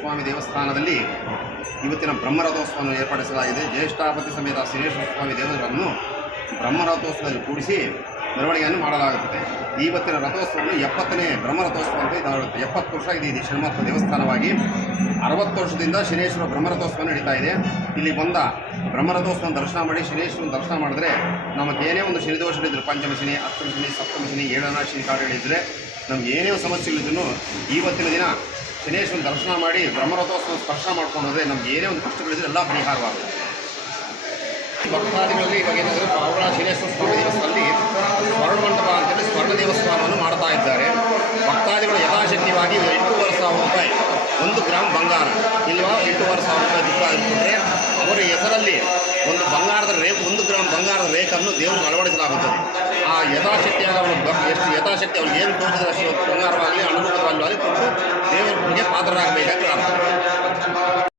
ಸ್ವಾಮಿ ದೇವಸ್ಥಾನದಲ್ಲಿ ಇವತ್ತಿನ ಬ್ರಹ್ಮರಥೋತ್ಸವವನ್ನು ಏರ್ಪಡಿಸಲಾಗಿದೆ. ಜ್ಯೇಷ್ಠಾಪತಿ ಸಮೇತ ಶನೇಶ್ವರ ಸ್ವಾಮಿ ದೇವರನ್ನು ಬ್ರಹ್ಮರಥೋತ್ಸವದಲ್ಲಿ ಕೂಡಿಸಿ ಮೆರವಣಿಗೆಯನ್ನು ಮಾಡಲಾಗುತ್ತದೆ. ಇವತ್ತಿನ ರಥೋತ್ಸವವನ್ನು 70ನೇ ಬ್ರಹ್ಮರಥೋತ್ಸವ ಅಂತ ಇದಾಗುತ್ತೆ. 70 ವರ್ಷ ಇದೆ ಶನಿಮಹಾತ್ಮ ದೇವಸ್ಥಾನವಾಗಿ. 60 ವರ್ಷದಿಂದ ಶನೇಶ್ವರ ಬ್ರಹ್ಮರಥೋತ್ಸವ ನಡೀತಾ ಇದೆ. ಇಲ್ಲಿ ಬಂದ ಬ್ರಹ್ಮರಥೋತ್ಸವ ದರ್ಶನ ಮಾಡಿ ಶನೇಶ್ವರನ ದರ್ಶನ ಮಾಡಿದ್ರೆ ನಮಗೆ ಏನೇ ಒಂದು ಶನಿದೋಷಗಳಿದ್ರೆ, ಪಂಚಮ ಶನಿ, ಅಷ್ಟಮ ಶನಿ, ಸಪ್ತಮ ಶನಿ, ಏಳನೇ ಶನಿ ಕಾರ್ಯಗಳಿದ್ದರೆ ನಮ್ಗೆ ಏನೇ ಸಮಸ್ಯೆಗಳಿದ್ರು ಇವತ್ತಿನ ದಿನ ಶನೇಶ್ವರನ ದರ್ಶನ ಮಾಡಿ ಬ್ರಹ್ಮರಥೋತ್ಸವ ಸ್ಪರ್ಶ ಮಾಡ್ಕೊಂಡು ಹೋದರೆ ನಮ್ಗೆ ಏನೇ ಒಂದು ಕಷ್ಟಗಳಿದ್ರೆ ಎಲ್ಲ ಪರಿಹಾರವಾಗುತ್ತೆ. ಭಕ್ತಾದಿಗಳಲ್ಲಿ ಇವಾಗ ಏನಾದರೂ ಪಾವಗಡ ಶನೇಶ್ವರ ಸ್ವಾಮಿ ದೇವಸ್ಥಾನದಲ್ಲಿ ಸ್ವರ್ಣ ಮಂಟಪ ಅಂತೇಳಿ ಸ್ವರ್ಣ ದೇವಸ್ಥಾನವನ್ನು ಮಾಡ್ತಾ ಇದ್ದಾರೆ. ಭಕ್ತಾದಿಗಳು ಯಥಾಶಕ್ತಿವಾಗಿ 8,500 ರೂಪಾಯಿ 1 ಗ್ರಾಮ್ ಬಂಗಾರ ಇಲ್ವಾ 8,500 ರೂಪಾಯಿ ದುಡ್ಡು ಆಗಿಬಿಟ್ರೆ ಅವರ ಹೆಸರಲ್ಲಿ ಒಂದು ಬಂಗಾರದ ರೇಖೆ 1 ಗ್ರಾಮ್ ಬಂಗಾರದ ರೇಖನ್ನು ದೇವರಿಗೆ ಅಳವಡಿಸಲಾಗುತ್ತದೆ. ಆ ಯಥಾಶಕ್ತಿಯಾಗಿ ಅವರು ಎಷ್ಟು ಯಥಾಶಕ್ತಿ ಅವ್ರಿಗೆ ಏನು ತೋರಿಸಿದ್ರೆ ಅಷ್ಟು ಬಂಗಾರವಾಗಲಿ ಅನುಭವವಾಗಲಿ ಕೊಟ್ಟು ದೇವರಿಗೆ ಪಾತ್ರರಾಗಬೇಕಾಗಿ ಪ್ರಾರ್ಥನೆ.